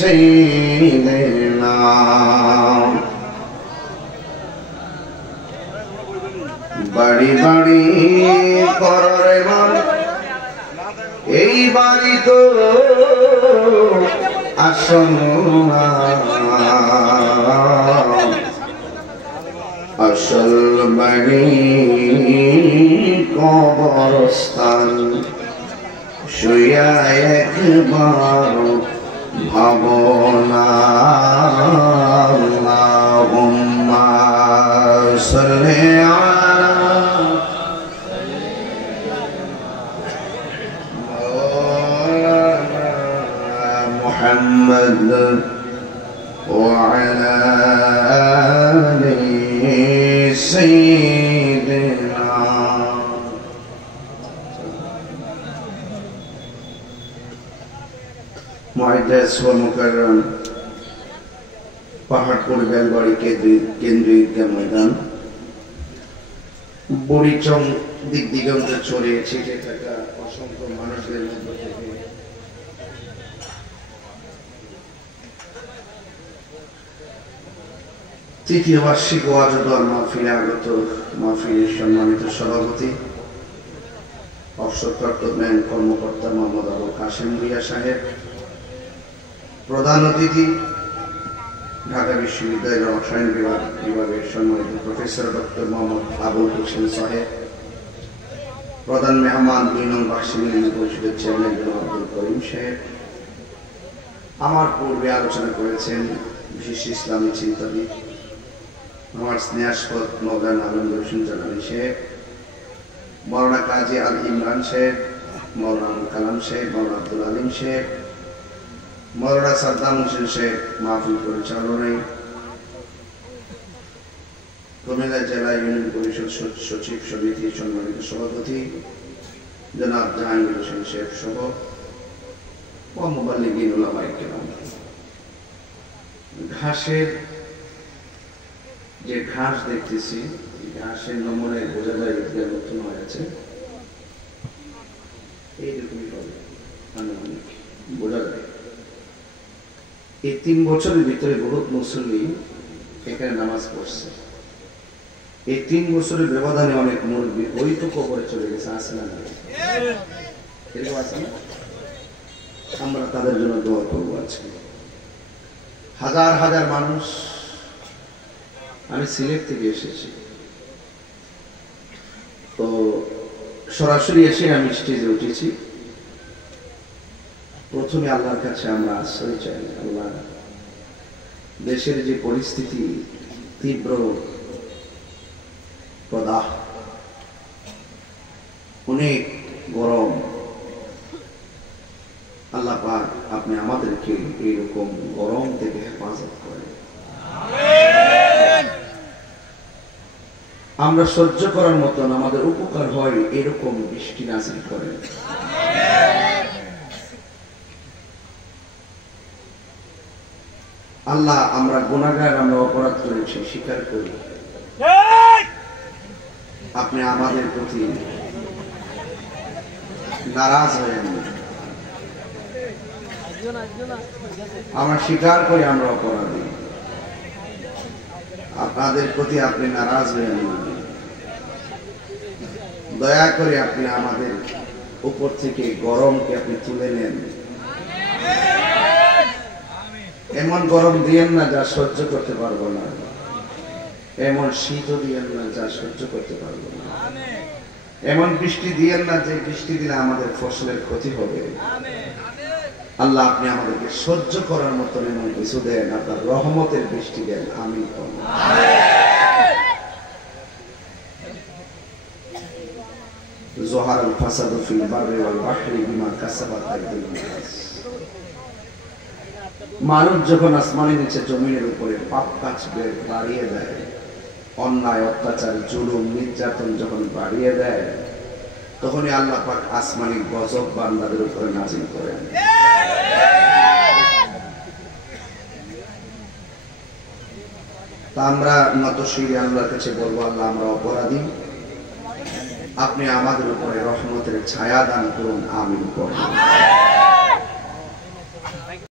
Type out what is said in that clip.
سيدنا বাড়ি বাড়ি কররে মান এই বাড়ি তো আসন আসল বাড়ি কবরস্থান শুয়া একবার ভাবনা আল্লাহুম্মা সাল্লি আলা মুহাম্মদ ওয়া আলা আলি সাইয়্যিদিনা মুআজ্জাজ ওয়া মুকাররম পাহাড়পুর বেলবাড়ি কেন্দ্রীয় ঈদগাহ ময়দান বুড়িচং দিক দিগন্তে ছড়িয়ে ছিটে থাকা অসংখ্য মানুষদের মধ্য থেকে তৃতীয় বার্ষিক ওয়াজ ও দোয়া মাহফিলে আগত মাহফিলের সম্মানিত সভাপতি অবসরপ্রাপ্ত ব্যাংক কর্মকর্তা মোহাম্মদ আবুল কাশেম ভূঁইয়া সাহেব, প্রধান অতিথি ঢাকা বিশ্ববিদ্যালয়ের রসায়ন বিভাগের সম্মানিত প্রফেসর ডক্টর মোহাম্মদ আবুল হোসেন সাহেব, প্রধান মেহমান ২ নং বার্ষিক ইউনিয়ন পরিষদের চেয়ারম্যান জনাব আব্দুল করিম সাহেব, আমার পূর্বে আলোচনা করেছেন বিশিষ্ট ইসলামী চিন্তাবিদ আমার স্নেহাস্পদ মৌলানা আলমগীর হোসেন জালানী সাহেব, মৌলানা কাজী আল ইমরান সাহেব, মৌলানা আবুল কালাম সাহেব, মৌলানা আব্দুল আলিম সাহেব, মৌলানা সাদ্দাম হোসেন সাহেব মাহফিল পরিচালনায়, কুমিল্লা জেলা ইউনিয়ন পরিষদ সচিব সমিতির সম্মানিত সভাপতি জনাব জাহাঙ্গীর হোসেন সাহেব সহ মুবাল্লিগিন উলামায়ে কেরাম। ঘাসের যে ঘাস দেখতেছি, ঘাসের নমুনায় বোঝা যায় ঈদগাহ নতুন হয়েছে, এইরকমই হবে আনুমানিক বোঝা যায়। এই ৩ বছরের ভিতরে বহুত মুসল্লি এখানে নামাজ পড়ছে। এই ৩ বছরের ব্যবধানে অনেক মুরব্বী ওই তো কবরে চলে গেছে, আসে না এরকম আছে না? আমরা তাদের জন্য দোয়া করবো। আজকে হাজার হাজার মানুষ, আমি সিলেট থেকে এসেছি, তো সরাসরি এসে আমি স্টেজে উঠেছি। প্রথমে আল্লাহর কাছে আমরা আশ্রয় চাই। আল্লাহ, দেশের যে পরিস্থিতি তীব্র প্রদাহ, অনেক গরম, আল্লাহ পাক আপনি আমাদেরকে এইরকম গরম থেকে হেফাজত করেন। আমরা সহ্য করার মতন আমাদের উপকার হয় এরকম বৃষ্টি নাযিল করেন। আল্লাহ, আমরা গুনাহগার, আমরা অপরাধ করেছি, স্বীকার করি। আপনি আমাদের প্রতি নারাজ হয়েন। আমরা স্বীকার করি আমরা অপরাধী, আপনাদের প্রতি আপনি নারাজ হয়েন। দয়া করে আপনি আমাদের উপর থেকে গরমকে আপনি তুলে নেন। এমন গরম দিয়েন না যা সহ্য করতে পারবো না, এমন শীতও দিয়েন না যা সহ্য করতে পারবো না, এমন বৃষ্টি দিয়েন না যে বৃষ্টি দিলে আমাদের ফসলের ক্ষতি হবে। আল্লাহ, আপনি আমাদেরকে সহ্য করার মতন এমন কিছু দেন, আপনার রহমতের বৃষ্টি দেন। আমিন। যোহারাল ফাসাদু ফিল বাররি ওয়াল বাহরি বিমা কাসাবাত আইদিন নাস। মানুষ যখন আসমানের নিচে জমিনের উপরে পাপ কাজ বাড়িয়ে দেয়, অন্যায় অত্যাচার জুলুম নির্যাতন যখন বাড়িয়ে দেয়, তখনই আল্লাহ পাক আসমানি গজব বান্দাদের উপরে নাযিল করেন। তা আমরা নতশিরে আল্লাহর কাছে বলবো, আল্লাহ, আমরা অপরাধী, আপনি আমাদের উপরে রহমতের ছায়া দান করুন। আমিন।